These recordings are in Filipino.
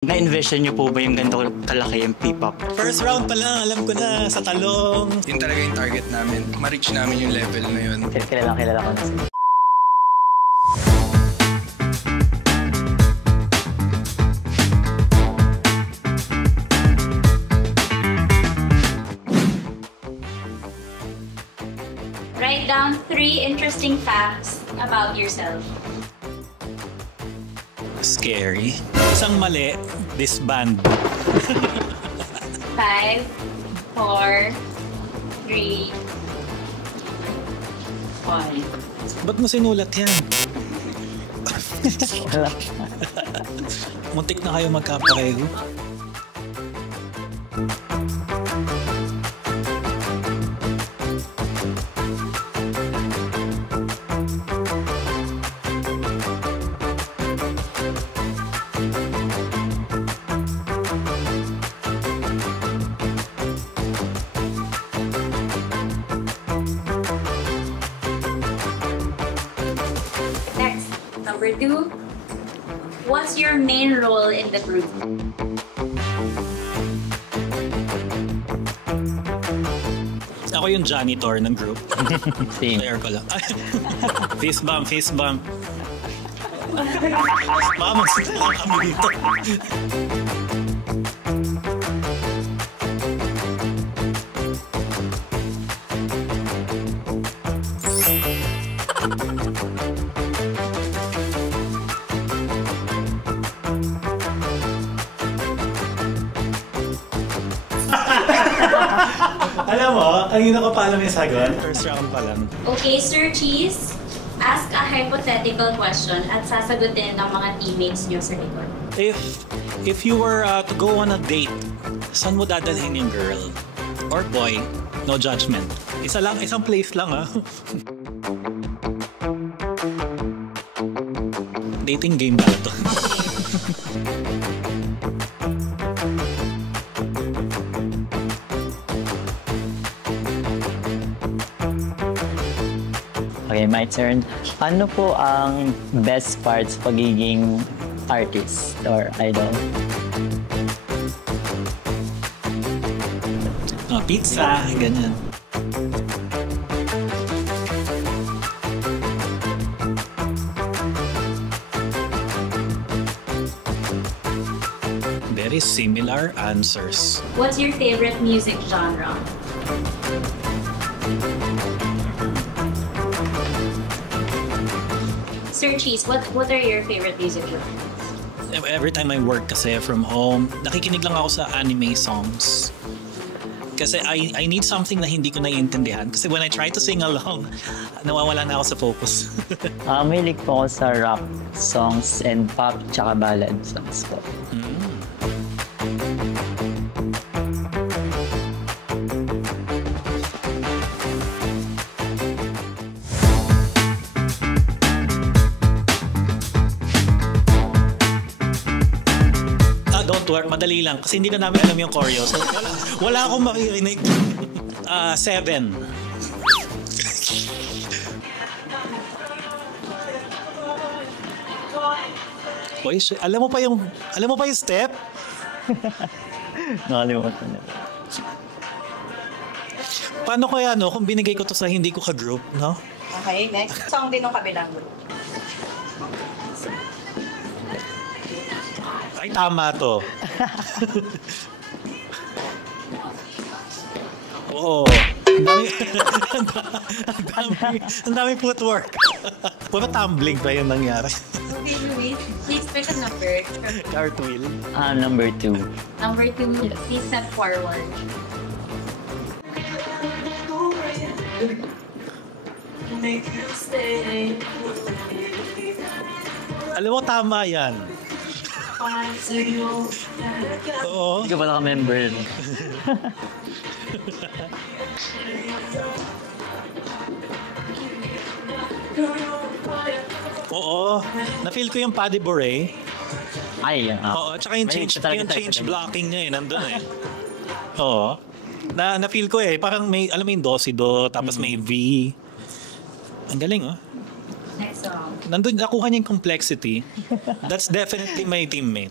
Na-envision niyo po ba yung ganito kalaki yung P-pop? First round pa lang, alam ko na, sa talong. Yun talaga yung target namin. Ma-reach namin yung level na yun. Kilala ko na sila. Write down 3 interesting facts about yourself. Scary. Isang mali, disband. 5, 4, 3, 1. Ba't mo sinulat yan? Muntik na kayo magkapareho. Next, number 2. What's your main role in the group? Ako yung janitor ng group. Same. Player ko lang. Face bump, face bump. Mama, sila kami dito. Alam mo, kanina ko pa alam yung sagot. First round pa lang. Okay, Sir Cheese. Ask a hypothetical question at sasagutin ng mga teammates niyo sa likod. If you were to go on a date, saan mo dadalhin yung girl? Or boy? No judgment. Isang place lang Dating game ba ito? Okay, my turn. Ano po ang best parts pagiging artist or idol? Pizza, ganyan. Very similar answers. What's your favorite music genre? Sir Cheese, what are your favorite music genres? Every time I work kasi from home, nakikinig lang ako sa anime songs. Kasi I need something na hindi ko naiintindihan. Kasi when I try to sing along, nawawala na ako sa focus. Mahilig po ako sa rock songs and pop tsaka ballad songs po. Don't work, madali lang. Kasi hindi na namin alam yung choreo. So, wala akong makikinig. 7. Boy, alam mo pa yung step? Nakalimutan na. Paano kaya kung binigay ko to sa hindi ko ka-group, no? Okay, next song din ng kabilang group. Ay, tama to. Oo. Ang dami footwork. Puro tumbling pa yung nangyari. Okay, Luis, please pick a number. Cartwheel. Number 2. Number 2, please step forward. Alam mo, tama yan. Oo. Hindi ka pala ka-member. Oo. Na-feel ko yung Paddy Bure. Ay, Oo, tsaka yung change blocking niya nandun Oo. Na-feel ko parang may, alam mo yung do, si do, tapos may V. Ang galing Next song. nandun, nakuha niya yung complexity. That's definitely my teammate.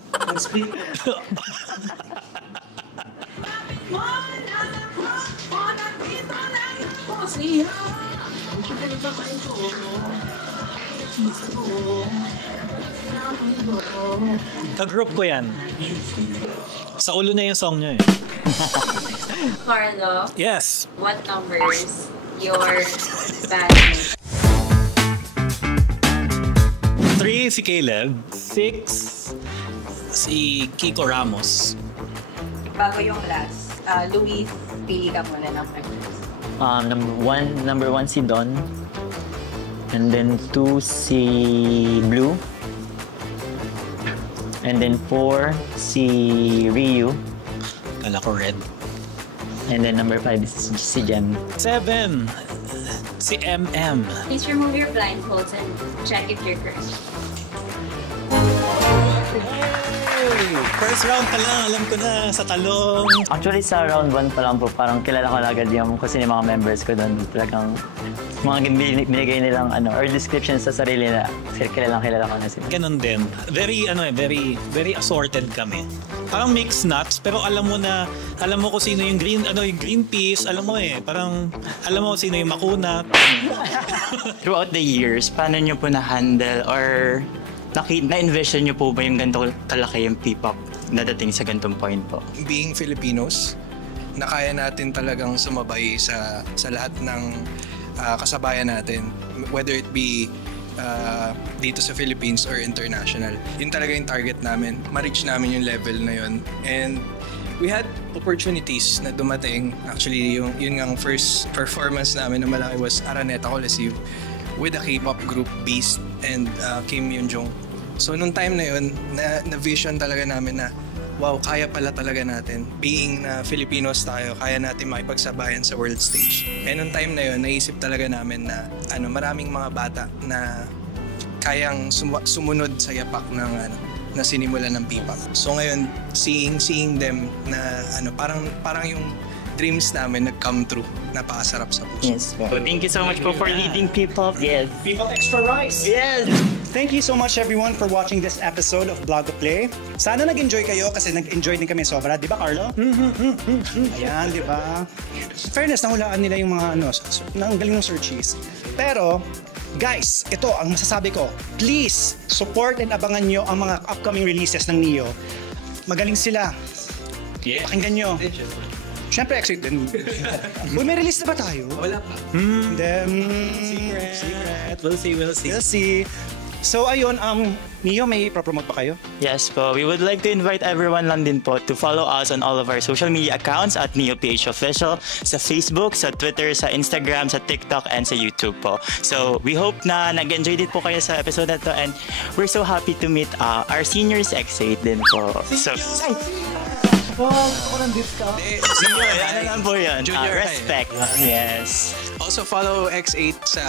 Ka-group ko yan. Sa ulo na yung song niya eh. Carlo, Yes. what numbers your bandmate? 3 si Caleb. 6 si Kiko Ramos. Bago yung last, Luis, pili ka muna ng members. Number one si Don. And then 2 si Blue. And then 4 si Ryu. Kala ko red. And then number 5 is si Jem. 7 si MM. Please remove your blindfolds and check if you're correct. First round pa lang, alam ko na, sa talong. Actually, sa round 1 pa lang po, parang kilala ko agad yung kasi yung mga members ko doon. Talagang mga binigay nilang or description sa sarili na kilala ko na sila. Ganon din. Very assorted kami. Parang mixed nuts, pero alam mo kung sino yung green peas, alam mo parang alam mo kung sino yung makunat. Throughout the years, paano nyo po na-handle or na-envision nyo po ba yung ganito kalaki yung P-pop na dating sa ganitong point po? Being Filipinos, na kaya natin talagang sumabay sa lahat ng kasabayan natin, whether it be dito sa Philippines or international. Yun talaga yung target namin. Ma-reach namin yung level na yun. And we had opportunities na dumating. Actually, yun ang first performance namin na malaki was Araneta Coliseum with a K-pop group, Beast and Kim Yoon-jung. So nung time na yun, na-vision talaga namin na wow, kaya pala talaga natin. Being na Filipinos tayo, kaya natin makipagsabayan sa world stage. And nung time na yun, naisip talaga namin na maraming mga bata na kayang sumunod sa yapak ng na sinimulan ng P-pop. So ngayon, seeing them na parang yung dreams namin nag-come true. Napakasarap sa puso. Yes. So, thank you so much po for leading P-pop. Yes. People Extra Rice! Yes! Thank you so much everyone for watching this episode of Blog to Play. Sana nag-enjoy kayo kasi nag-enjoy din kami sobra. Di ba, Carlo? Ayan, di ba? Fairness, nahulaan nila yung mga ang galing ng searches. Pero, guys, ito ang masasabi ko. Please, support and abangan nyo ang mga upcoming releases ng Neo. Magaling sila. Yeah. Pakinggan nyo. Siyempre, exit din. Uy, may release na ba tayo? Wala pa. Secret. We'll see. We'll see. So, ayun, Neo, may promote pa kayo? Yes po, we would like to invite everyone lang din po to follow us on all of our social media accounts at NeoPH Official sa Facebook, sa Twitter, sa Instagram, sa TikTok, and sa YouTube po. So, we hope na nag-enjoy din po kayo sa episode na to and we're so happy to meet our seniors X8 din po. So, ano lang po yun? Junior high. Respect. Yes. Also follow X8 sa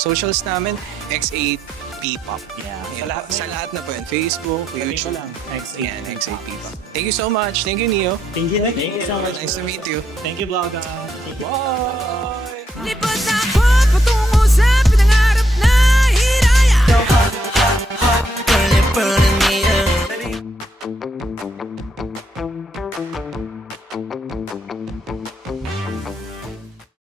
socials namin, X8 P-pop. Yeah. Sa lahat na po yan. Facebook, YouTube. X8. Yan, X8 P-pop. Thank you so much. Thank you, Neo. Thank you so much. Nice to meet you. Thank you, Vlogger. Bye! Lipat na